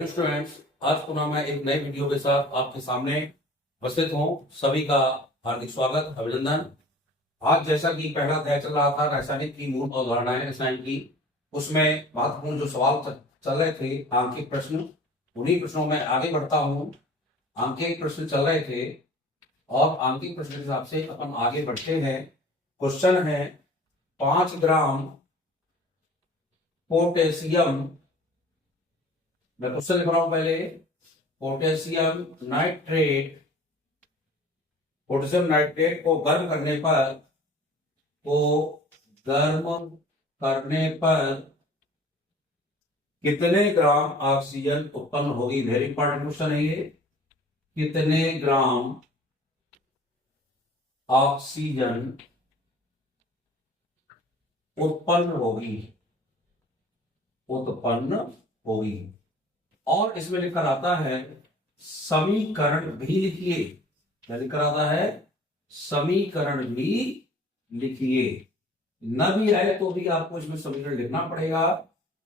Students, आज पुनः मैं एक नए वीडियो के साथ आपके सामने उपस्थित हूँ। सभी का हार्दिक स्वागत, अभिनंदन। आज जैसा कि पहला अध्याय चल रहा था रासायनिक की मूल अवधारणाएं रसायन की, उसमें महत्वपूर्ण जो सवाल चल रहे थे आंकिक प्रश्न, उन्हीं प्रश्नों में आगे बढ़ता हूँ। आंकिक प्रश्न चल रहे थे और आंकिक प्रश्न के हिसाब से अपन आगे बढ़ते हैं। क्वेश्चन है 5 ग्राम पोटेशियम, मैं क्वेश्चन लिख रहा हूं पहले। पोटेशियम नाइट्रेट, पोटेशियम नाइट्रेट को गर्म करने पर कितने ग्राम ऑक्सीजन उत्पन्न होगी। वेरी इंपॉर्टेंट क्वेश्चन है ये। कितने ग्राम ऑक्सीजन उत्पन्न होगी। और इसमें लिखा आता है समीकरण भी लिखिए। क्या लिखा आता है? समीकरण भी लिखिए। न भी आए तो भी आपको इसमें समीकरण लिखना पड़ेगा।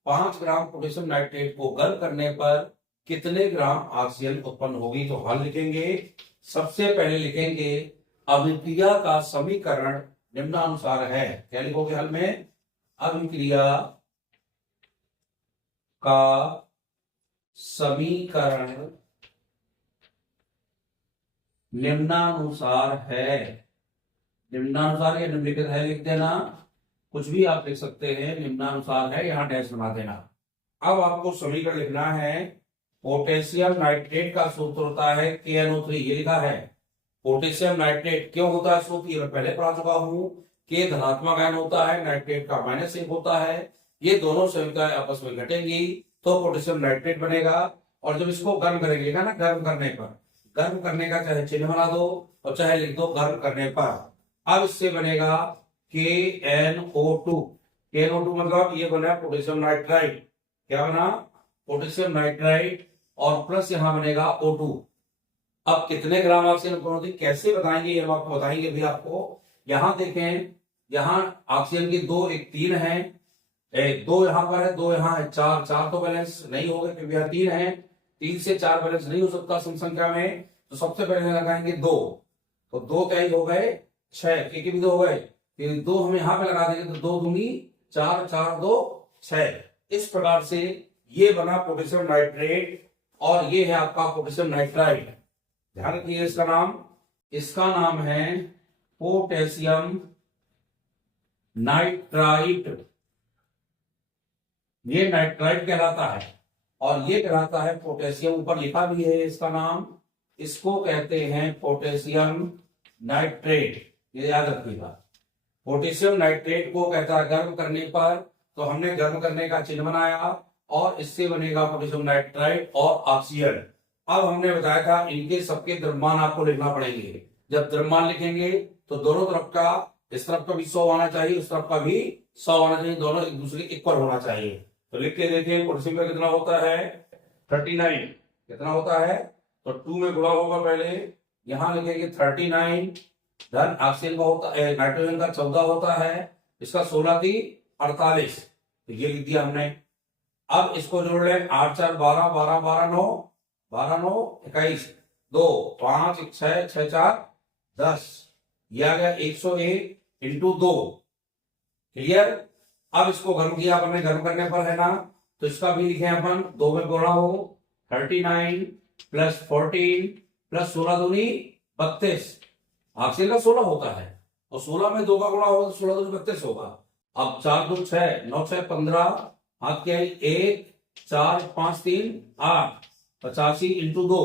5 ग्राम पोटेशियम नाइट्रेट को गर्म करने पर कितने ग्राम ऑक्सीजन उत्पन्न होगी। तो हल लिखेंगे। सबसे पहले लिखेंगे अभिक्रिया का समीकरण निम्नानुसार है। क्या लिखोगे हल में? अभिक्रिया का समीकरण निम्नानुसार है। निम्नानुसार या निम्नलिखित है लिख देना, कुछ भी आप लिख सकते हैं। निम्नानुसार है, यहां डैश बना देना। अब आपको समीकरण लिखना है। पोटेशियम नाइट्रेट का सूत्र होता है KNO3, ये लिखा है। पोटेशियम नाइट्रेट क्यों होता है सूत्र, ये मैं पहले पढ़ा चुका हूं। K धनात्मक आयन होता है, नाइट्रेट का -1 होता है। ये दोनों संयुक्ताएं आपस में घटेंगी तो पोटेशियम नाइट्रेट बनेगा। और जब इसको गर्म करेंगे ना, गर्म करने का चाहे चिन्ह बना दो और चाहे लिख दो गर्म करने पर। अब इससे बनेगा KNO2। KNO2 मतलब ये बना पोटेशियम नाइट्राइट। क्या बना? Potassium nitrite. और प्लस यहां बनेगा O2। अब कितने ग्राम ऑक्सीजन उत्पन्न होती, कैसे बताएंगे हम आपको बताएंगे भी आपको। यहां देखें, यहां ऑक्सीजन की 2 एक 3 है, 2 यहां पर है, 2 यहां है, 4 तो बैलेंस नहीं होगा क्योंकि यहां 3 है। 3 से 4 बैलेंस नहीं हो सकता सम संख्या में। तो सबसे पहले लगाएंगे 2, तो 2 क्या ही हो गए 6, के भी 2 हो गए। 2 हम यहां पे लगा देंगे तो 2 दूनी 4, 4 2 6। इस प्रकार से ये बना पोटेशियम नाइट्रेट और ये है आपका पोटेशियम नाइट्राइट। ध्यान रखिए इसका नाम है पोटेशियम नाइट्राइट। ये नाइट्राइट कहलाता है और ये कहलाता है पोटेशियम। ऊपर लिखा भी है इसका नाम। इसको कहते हैं पोटेशियम नाइट्रेट, ये याद रखिएगा। पोटेशियम नाइट्रेट को कहता है गर्म करने पर, तो हमने गर्म करने का चिन्ह बनाया और इससे बनेगा पोटेशियम नाइट्राइट और ऑक्सीजन। अब हमने बताया था इनके सबके द्रव्यमान आपको लिखना पड़ेंगे। जब द्रव्यमान लिखेंगे तो दोनों तरफ का, इस तरफ का भी 100 आना चाहिए, उस तरफ का भी 100 आना चाहिए, दोनों एक दूसरे के इक्वल होना चाहिए। तो लिख के देखें पोटेशियम का कितना होता है 39। कितना होता है? तो 2 में गुणा होगा पहले, यहां लिखेंगे 39 धन ऑक्सीजन का होता है, नाइट्रोजन का 14 होता है, इसका 16 थी 48, तो ये लिख दिया हमने। अब इसको जोड़ लें 8 4 12 12 12 9 12 9 21 2 5 1 6 6 4 10, ये आ गया 101 इंटू 2। क्लियर? अब इसको गर्म किया अपन ने, गर्म करने पर है ना, तो इसका भी लिखे अपन 2 में गुणा हो 39 प्लस 14 प्लस 16 दूनी 32। ऑक्सीजन का 16 होता है और 16 में 2 का गुणा होगा तो 16 दूनी 32 होगा। अब 4 2 6 9 6 15, हाथ क्या है 1 4 5 3 8, 85 इंटू 2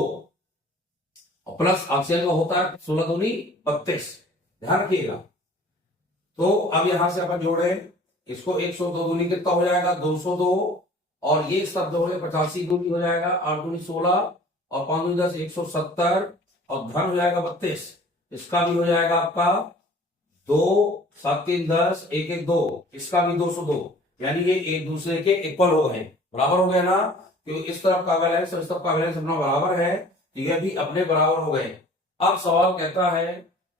और प्लस ऑक्सीजन का होता है 16 दूनी 32। ध्यान रखिएगा। तो अब यहां से अपन जोड़े इसको, 102 दूनी कितना हो जाएगा 202, और ये शब्द हो गए 85 दूनी हो जाएगा 8 दूनी 16 और 5 दूनी 10 170 और धन हो जाएगा 32। इसका भी हो जाएगा आपका 2 7 3 10 1 1 2, इसका भी 202, यानी ये एक दूसरे के इक्वल हो गए, बराबर हो गए ना। क्योंकि इस तरफ का बैलेंस और इस तरफ का बैलेंस अपना बराबर है, तो ये भी अपने बराबर हो गए। अब सवाल कहता है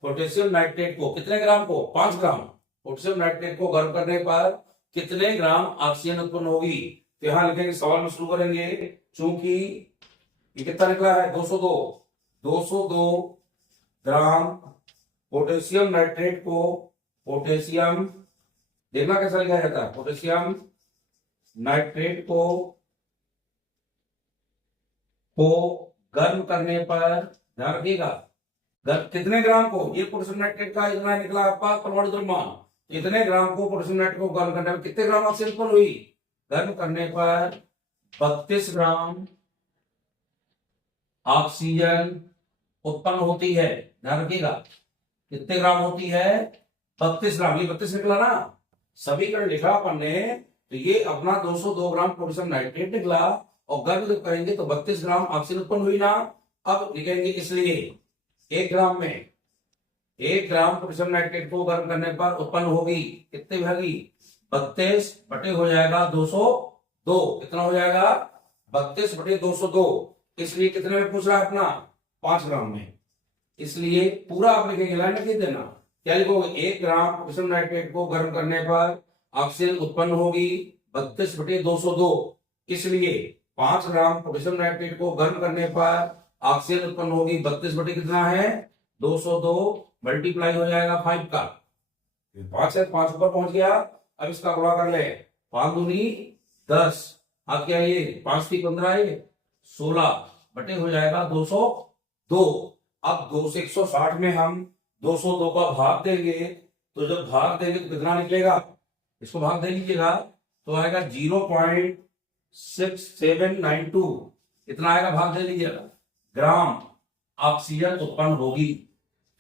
पोटेशियम नाइट्रेट को कितने ग्राम को 5 ग्राम पोटेशियम नाइट्रेट को गर्म करने पर कितने ग्राम ऑक्सीजन उत्पन्न होगी। तो यहां लिखेंगे, सवाल में शुरू करेंगे। चूंकि ये कितना निकला है 202, 202 ग्राम पोटेशियम नाइट्रेट को, पोटेशियम, देखना कैसा लिखा जाता है, पोटेशियम नाइट्रेट को गर्म करने पर, ध्यान रखिएगा, कितने ग्राम को, ये पोटेशियम नाइट्रेट का इतना निकला आपका परमाणु द्रव्यमान, इतने ग्राम को पोटेशियम नाइट्रेट को गर्म करने पर कितने ग्राम ऑक्सीजन उत्पन्न हुई, गर्म करने पर 32 ग्राम ऑक्सीजन उत्पन्न होती है। ध्यान रखिएगा, कितने ग्राम होती है, 32 ग्राम, ये 32 निकला ना, समीकरण लिखा अपन ने, तो ये अपना 202 ग्राम पोटेशियम नाइट्रेट निकला, और गर्म जब करेंगे तो 32 ग्राम ऑक्सीजन उत्पन्न हुई ना। अब लिखेंगे, इसलिए 1 ग्राम में, 1 ग्राम पोटेशियम नाइट्रेट को गर्म करने पर उत्पन्न होगी, कितने होगी, 32 बटे हो जाएगा 202, कितना हो जाएगा 32 बटे 202, इसलिए कितने में पूछ रहा है अपना, 5 ग्राम में। इसलिए पूरा आप लिखेंगे, लाइन लिख देना, क्या लिखोगे, 1 ग्राम पोटेशियम नाइट्रेट को गर्म करने पर ऑक्सीजन उत्पन्न होगी 32 बटे 202, इसलिए 5 ग्राम पोटेशियम नाइट्रेट को गर्म करने पर ऑक्सीजन उत्पन्न होगी 32 बटे कितना है 202, मल्टीप्लाई हो जाएगा 5 का, 5 है, 5 ऊपर पहुंच गया। अब इसका गुणा कर ले, 5 दूनी 10, अब क्या ये 5 थी 15 है 16 बटे हो जाएगा 202। अब 2 से 160 में हम 202 का भाग देंगे, तो जब भाग देंगे तो कितना निकलेगा, इसको भाग दे लीजिएगा तो आएगा 0.6792, कितना आएगा भाग दे लीजिएगा, ग्राम ऑक्सीजन उत्पन्न होगी,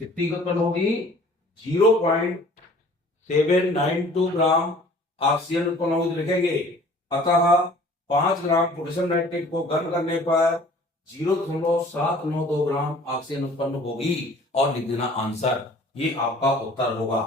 कितनी उत्पन्न होगी, 0.792 ग्राम ऑक्सीजन उत्पन्न होगी। तो लिखेंगे, अतः 5 ग्राम पोटेशियम नाइट्रेट को गर्म करने पर 0.792 ग्राम ऑक्सीजन उत्पन्न होगी, और लिख देना आंसर, ये आपका उत्तर होगा।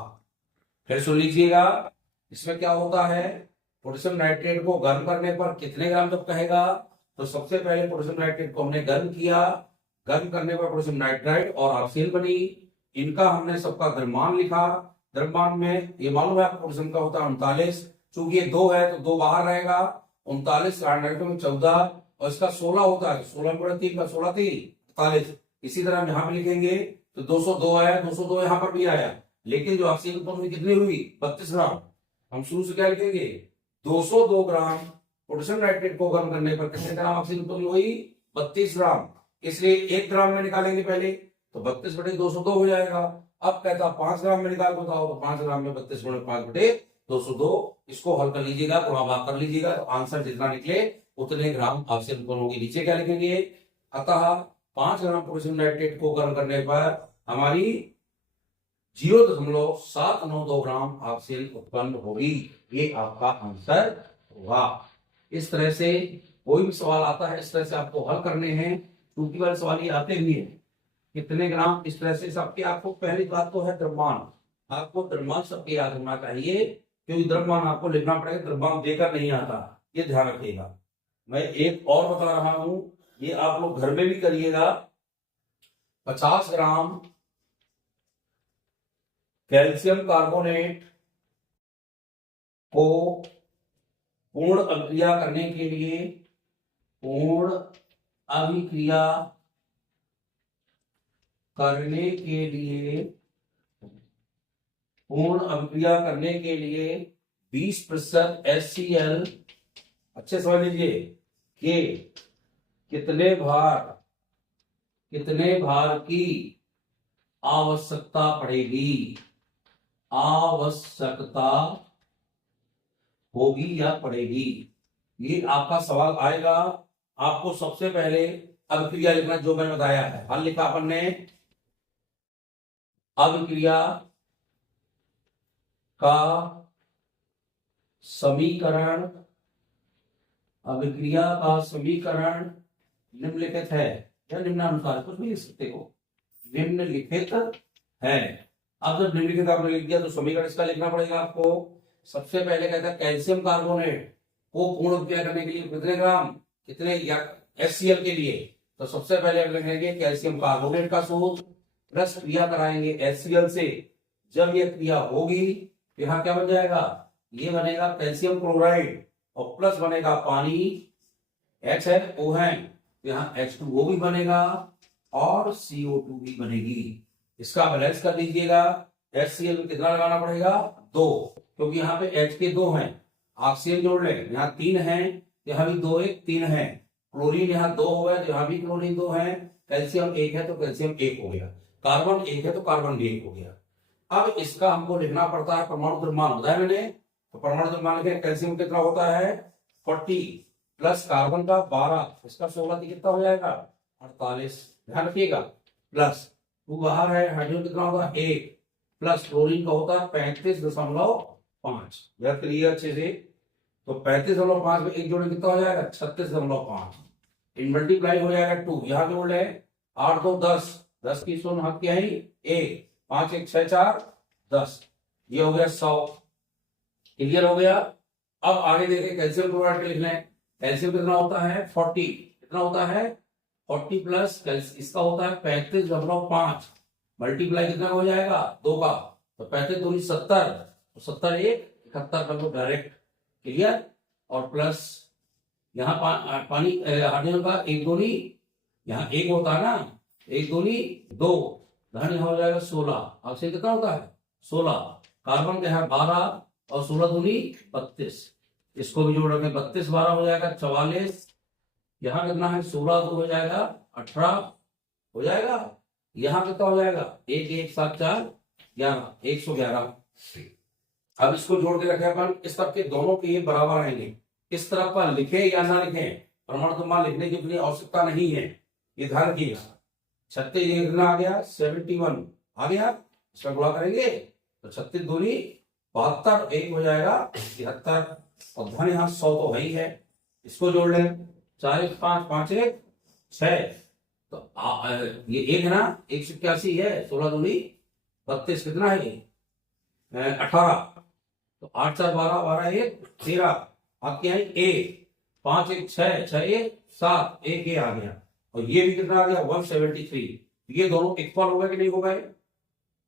फिर सुन लीजिएगा, इसमें क्या होता है, पोटेशियम नाइट्रेट को गर्म करने पर कितने ग्राम जब कहेगा, तो सबसे पहले पोटेशियम नाइट्रेट को हमने गर्म किया, गर्म करने पर पोटेशियम नाइट्राइड और ऑक्सीजन बनी, इनका हमने सबका द्रव्यमान लिखा, द्रव्यमान में ये मालूम है पोटेशियम का होता है 39, चूंकि ये 2 है तो 2 बाहर रहेगा, 39 में 14, और इसका 16 होता है, 16 में 3 का 16 थी 48, इसी तरह हम यहाँ पे लिखेंगे तो 202 आया, 202 यहाँ पर भी आया, लेकिन जो ऑक्सीजन उत्पन्न हुई कितनी हुई 32 ग्राम। हम शुरू से क्या लिखेंगे, 202 ग्राम पोटेशियम नाइट्रेट को गर्म करने पर कितने ग्राम ऑक्सीजन उत्पन्न हुई 32 ग्राम, इसलिए 1 ग्राम में निकालेंगे पहले, तो 32 बटे 202 हो जाएगा। अब कहता 5 ग्राम में निकाल बताओ, तो 5 ग्राम में 32 गुणे 5 बटे 202, इसको हल कर लीजिएगा, गुणा भाग कर लीजिएगा, तो आंसर जितना निकले उतने ग्राम ऑक्सीजन उत्पन्न होगी। नीचे क्या लिखेंगे, अतः 5 ग्राम पोटेशियम नाइट्रेट को गर्म करने पर हमारी 0.792 ग्राम ऑक्सीजन उत्पन्न होगी, ये आपका आंसर होगा। इस तरह से कोई भी सवाल आता है, इस तरह से आपको हल करने हैं, टूटी वाले सवाल ये आते भी है, कितने ग्राम, इस तरह से सबके, आपको पहली बात तो है द्रव्यमान, आपको द्रव्यमान सबके याद होना चाहिए, क्योंकि द्रव्यमान आपको लिखना पड़ेगा, द्रव्यमान देकर नहीं आता, ये ध्यान रखिएगा। मैं एक और बता रहा हूं, ये आप लोग घर में भी करिएगा, 50 ग्राम कैल्शियम कार्बोनेट को पूर्ण अभिक्रिया करने के लिए, पूर्ण अभिक्रिया करने के लिए, पूर्ण अभिक्रिया करने के लिए 20% HCl, अच्छे समझ लीजिए, के कितने भार की आवश्यकता पड़ेगी, आवश्यकता होगी या पड़ेगी, ये आपका सवाल आएगा। आपको सबसे पहले अभिक्रिया लिखना, जो मैंने बताया है, हल लिखा अपन ने, अभिक्रिया का समीकरण, अभिक्रिया का समीकरण निम्नलिखित है, या निम्नानुसार, कुछ भी लिख सकते हो, निम्नलिखित है। अब जब निम्नलिखित आपने लिख दिया तो समीकरण इसका लिखना पड़ेगा आपको। सबसे पहले कहता है कैल्शियम कार्बोनेट को पूर्ण अभिक्रिया करने के लिए कितने ग्राम, कितने HCl के लिए, तो सबसे पहले लिखेंगे कैल्शियम कार्बोनेट का सूत्र प्लस क्रिया कराएंगे HCl से, जब ये क्रिया होगी यहाँ क्या बन जाएगा, ये बनेगा कैल्शियम क्लोराइड, और प्लस बनेगा पानी, H है O है, यहाँ H2O भी बनेगा और CO2 भी बनेगी। इसका बैलेंस कर दीजिएगा। HCl में कितना लगाना पड़ेगा? 2, क्योंकि यहाँ पे H के 2 हैं। ऑक्सीजन जोड़ लें, यहाँ 3 है, यहाँ भी 2 1 3 है। क्लोरीन यहाँ 2 हो गया तो यहाँ भी क्लोरीन 2 है। कैल्शियम 1 है तो कैल्शियम 1 हो गया। कार्बन 1 है तो कार्बन भी 1 हो गया। अब इसका हमको लिखना पड़ता है परमाणु द्रव्यमान, बताया मैंने। तो परमाणु द्रव्यमान के कैल्शियम कितना होता है? 40 प्लस कार्बन का 12, इसका 16 कितना हो जाएगा? 48। ध्यान रखिएगा। प्लस 2 बाहर है, हाइड्रोजन कितना होगा? 1 प्लस क्लोरीन का होता है 35.5। यह क्लियर अच्छे से। तो 35.5 में 1 जोड़े कितना हो जाएगा? 36.5। इन मल्टीप्लाई हो जाएगा 2, यहां जोड़ ले 8 2 10, 10 की शून्य हाथ क्या है? 1 5 1 6 4 10। ये हो गया 100। क्लियर हो गया। अब आगे देखें, कैल्शियम क्लोराइड के लिख लें। कैल्शियम कितना होता है? 40। कितना होता है? 40 प्लस इसका होता है 35.5। मल्टीप्लाई कितना हो जाएगा? 2 का, तो 35 दूनी 70, तो 70 1 71 कर लो डायरेक्ट। क्लियर। और प्लस यहाँ पानी हाइड्रोजन का 1 दूनी, यहाँ 1 होता है ना, 1 दूनी 2, धन यहाँ हो जाएगा 16। ऑक्सीजन कितना होता है? 16। कार्बन का है 12 और 16 दूनी 32। इसको भी जोड़ रखें, 32 12 हो जाएगा 44। यहाँ कितना है? 16 2 हो जाएगा 18 हो जाएगा। यहाँ कितना हो जाएगा? 1 1 7 4 11, 111। अब इसको जोड़ के रखे अपन। इस तरफ के दोनों के ये बराबर आएंगे। इस तरफ पर लिखे या ना लिखे, परमाणु द्रव्यमान लिखने की अपनी आवश्यकता नहीं है, ये ध्यान रखिएगा। 36 कितना आ गया? 71 आ गया। इसका गुणा करेंगे तो 36 दूनी 72, 1 हो जाएगा 73। और धन यहाँ 100 तो वही है, इसको जोड़ लें। 4 1 5 5 1 6, तो ये 1 है ना, 181 है। 16 दूनी 32, कितना है? 18। तो 8 4 12 12 1 13। आपके यहाँ 1 5 1 6 6 1 7 1 ये आ गया। और ये भी कितना आ गया? 173। ये दोनों इक्वल हो गए कि नहीं हो गए?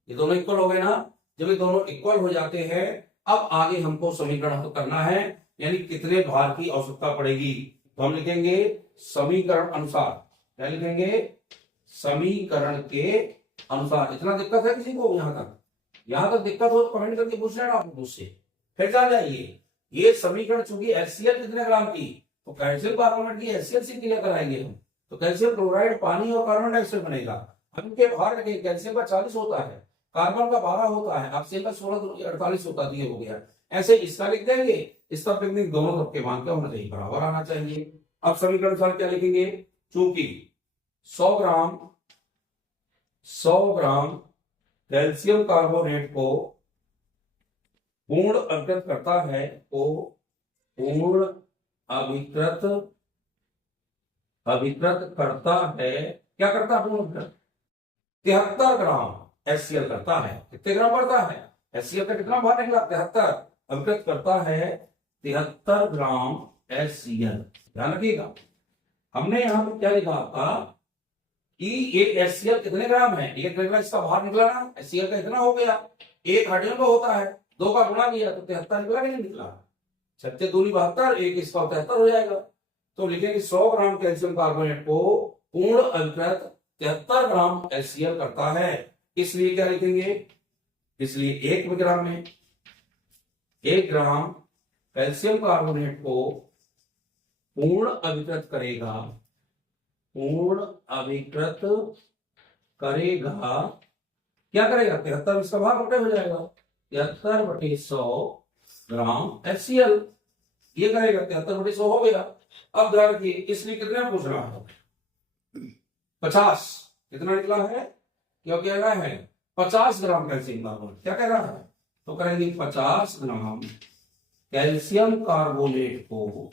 ये दोनों इक्वल हो गए ना। जब ये दोनों इक्वल हो जाते हैं, अब आगे हमको समीकरण हल करना है, यानी कितने भार की आवश्यकता पड़ेगी। तो हम लिखेंगे समीकरण अनुसार। क्या लिखेंगे? समीकरण के अनुसार। इतना दिक्कत है किसी को? यहां तक दिक्कत हो तो कमेंट करके पूछ लेना आप मुझसे, फिर जा जाइए। ये समीकरण चूंकि HCl कितने ग्राम की, तो कैल्शियम कार्बोनेट की HCl से क्लियर कराएंगे हम। तो कैल्शियम क्लोराइड पानी और कार्बन डाइऑक्साइड बनेगा। हम इनके भार रखें, कैल्शियम का 40 होता है, कार्बन का 12 होता है, ऑक्सीजन का 16 48 होता है। हो गया। ऐसे इसका लिख देंगे, इस तरफ लिख देंगे, दोनों तरफ के मान क्या होना चाहिए? बराबर आना चाहिए। अब समीकरण अनुसार क्या लिखेंगे? चूंकि 100 ग्राम कैल्शियम कार्बोनेट को पूर्ण अभिकृत करता है, पूर्ण अभिकृत करता है। क्या करता है? पूर्ण अभिकृत 73 ग्राम HCl करता है। कितने ग्राम बढ़ता है? HCl का कितना भार निकला? 73। अभिकृत करता है 73 ग्राम HCl। ध्यान रखिएगा। हमने यहाँ पे क्या लिखा था कि एक HCl कितने ग्राम है? 1 ग्राम इसका भार निकला ना। HCl का इतना हो गया। 1 हाइड्रोजन का होता है, 2 का गुणा किया तो 73 निकला कि नहीं निकला? 36 दूनी 72, 1 इसका 73 हो जाएगा। तो लिखेंगे 100 ग्राम कैल्शियम कार्बोनेट को पूर्ण अभिकृत 73 ग्राम HCl करता है। इसलिए क्या लिखेंगे? इसलिए 1 ग्राम में 1 ग्राम कैल्शियम कार्बोनेट को पूर्ण अभिकृत करेगा, पूर्ण अभिकृत करेगा। क्या करेगा? 73 इसका भाग बटे हो जाएगा, 73/100 ग्राम HCl। ये करेगा 73/100 हो गया। अब ध्यान रखिए, इसलिए कितना पूछ रहा है? 50। कितना निकला है? क्या कह रहा है? 50 ग्राम कैल्शियम कार्बोनेट। क्या कह रहा है? तो करेंगे 50 ग्राम कैल्शियम कार्बोनेट को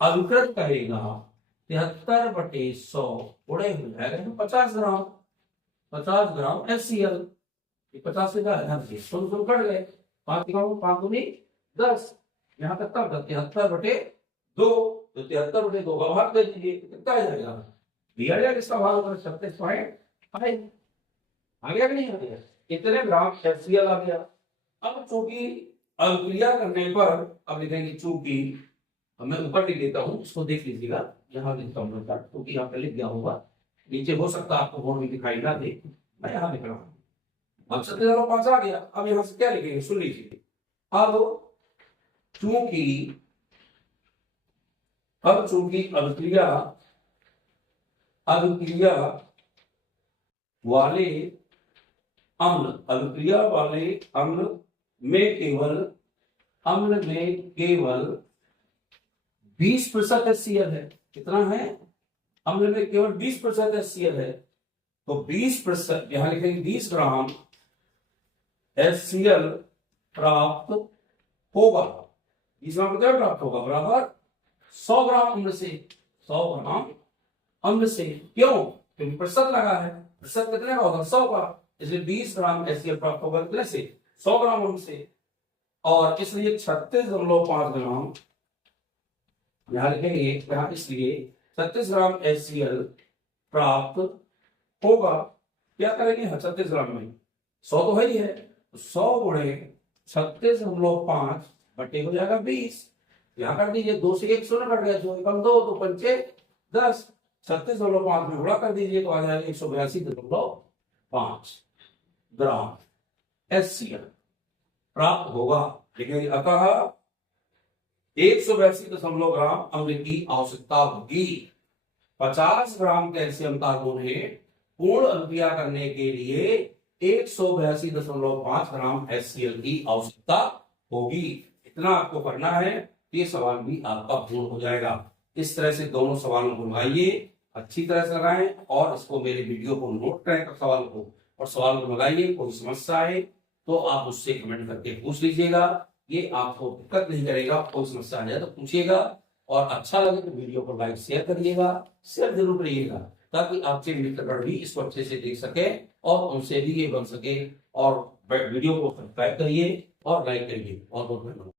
अभिकृत करेगा 73/100 गुणे हो जाएगा 50 ग्राम। 50 ग्राम HCl। 50 से क्या है? सुन कट गए। 5 दूनी 10। यहाँ तक तब 73/2। तो 73/2 का भाग दे दीजिए, कितना आ जाएगा? दिया जाएगा। इसका भाग होगा 36.5। आ गया कि नहीं आ गया? इतने ग्राम HCl आ गया। अब चूंकि अभिक्रिया करने पर, अब लिखेंगे चूंकि अब मैं ऊपर लिख देता हूँ, इसको देख लीजिएगा, यहाँ लिखता हूँ क्योंकि यहाँ पे लिख गया होगा, नीचे हो सकता है आपको बोर्ड में दिखाई ना दे, मैं यहाँ लिख रहा हूँ। अब 37/5 आ गया। अब यहाँ से क्या लिखेंगे, सुन लीजिए। अब चूंकि अभिक्रिया वाले अम्ल में केवल 20% HCl है। कितना है, अम्ल में केवल 20% HCl है, तो 20%, यहां लिखेंगे 20 ग्राम HCl प्राप्त होगा। 20 ग्राम कितना प्राप्त होगा, बराबर 100 ग्राम अम्ल से। 100 ग्राम अम्ल से, क्यों, क्योंकि प्रतिशत लगा है, प्रतिशत कितने का होगा, 100 का, इसलिए 20 ग्राम HCl प्राप्त होगा कितने से, 100 ग्राम अम्ल से। और इसलिए 36.5 ग्राम यहां लिखेंगे, यहां इसलिए 36 ग्राम HCl प्राप्त होगा। क्या करेंगे, 36 ग्राम में 100 तो है ही है, 100 गुणे 36.5 बटे हो जाएगा 20। यहां कर दीजिए, 2 से 1 शून्य कट गया, 2 एकम 2, 2 पंचे 10, 36.5 में गुणा कर दीजिए तो आ जाएगा 182.5 ग्राम HCl प्राप्त होगा। लेकिन अतः 182 ग्राम अम्ल की आवश्यकता होगी। 50 ग्राम कैल्शियम कार्बोनेट पूर्ण अभिक्रिया करने के लिए 182.5 ग्राम HCl की आवश्यकता होगी। इतना आपको करना है, ये सवाल भी आपका पूर्ण हो जाएगा। इस तरह से दोनों सवालों को लगाइए, अच्छी तरह से लगाएं और इसको मेरे वीडियो को नोट करें सवाल को, और सवाल को लगाइए। कोई समस्या है तो आप उससे कमेंट करके पूछ लीजिएगा, ये आपको दिक्कत नहीं करेगा। कोई समस्या आ जाए तो पूछिएगा, और अच्छा लगे तो वीडियो को लाइक शेयर करिएगा, शेयर जरूर करिएगा, ताकि आपके मित्रगण भी इसको अच्छे से देख सके और उनसे भी ये बन सके। और वीडियो को सब्सक्राइब करिए और लाइक करिए। और बहुत धन्यवाद।